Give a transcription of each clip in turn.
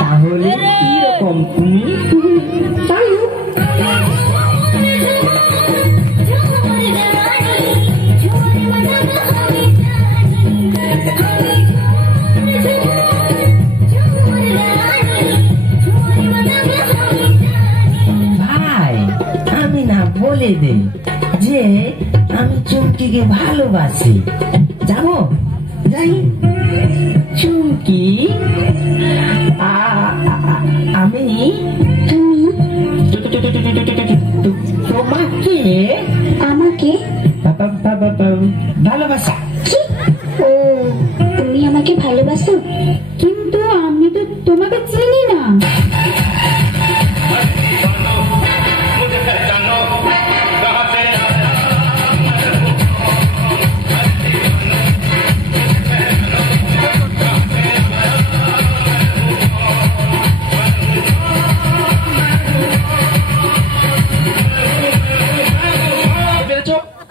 তাহলে কিরকম তুমি? ভাই আমি না বলে দেই যে আমি চুমকিকে ভালোবাসি। যাবো? যাই। চুমকি আমি তোমাকে আমাকে ভালোবাসা। ও তুমি আমাকে ভালোবাসো? কিন্তু আমি তো তোমাকে চিনি না।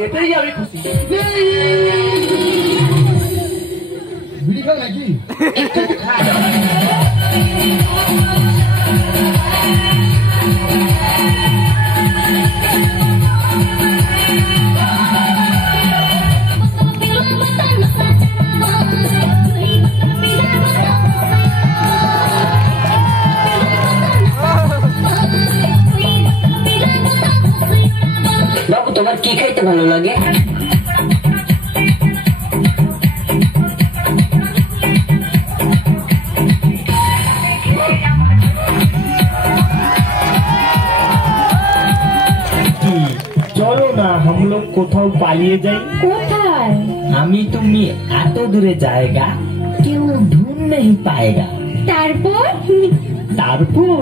এটাই আমি খুশি। বিড়ি খাও নাকি? বাবু তোমার কি খাইতে ভালো লাগে? চলো না हम लोग কোথাও পালিয়ে যাই। কোথায়? আমি তুমি এত দূরে জায়গা কেউ ঢूंढ नहीं पाएगा। তারপর? তারপর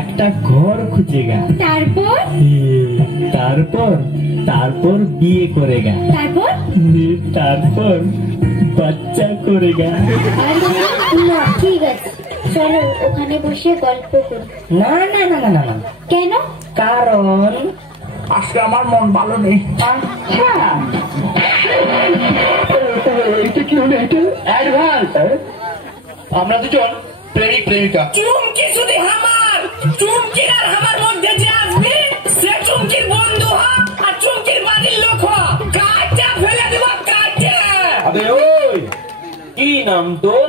একটা ঘর খুঁজেগা। তারপর? তারপর তারপর বিয়ে করেগা। তারপর? তারপর বাচ্চা করেগা। না ঠিক আছে, চলো ওখানে বসে গল্প করি। না না না না না না, কেন? কারণ আজকে আমার মন ভালো নেই। এটা কি হলো? এটা অ্যাডভান্স। আমরা দুজন প্রেমিক প্রেমিকা। চুমকি শুধু আমার, চুমকির আর আমার মধ্যে যে আসবে সে চুমকির বন্ধু হ আর চুমকির বাড়ির লোক হ। কাজটা ফেলে দেব কাজটা। আবে ওই কি নাম তোর?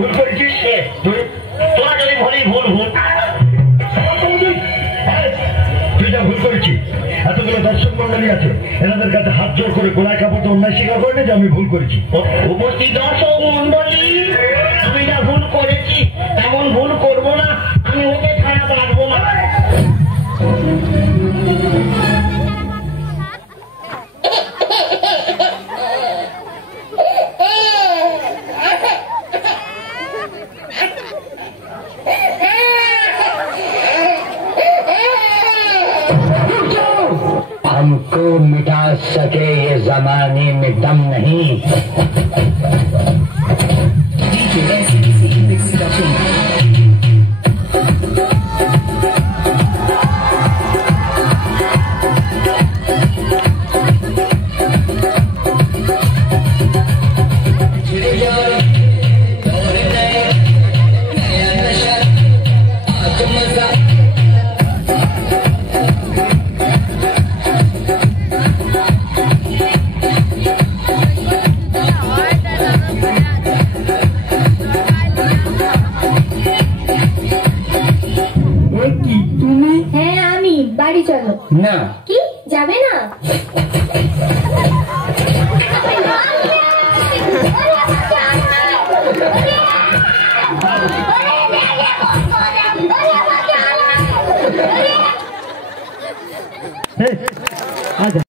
ভুল করেছিস, তোরা যদি ভুলি ভুল ভুল তুই যা ভুল করেছিস। এতগুলো দর্শক মন্ডলী আছে, এনাদের কাছে হাত জোর করে গোলায় কাপড় অন্যায় স্বীকার করে যে আমি ভুল করেছি। উপস্থিত দর্শক মন্ডলী, আমি যা ভুল করেছি তেমন ভুল করবো না, আমি ওকে খারাপ রাখবো না। हमको मिटा सके ये जमाने में दम नहीं।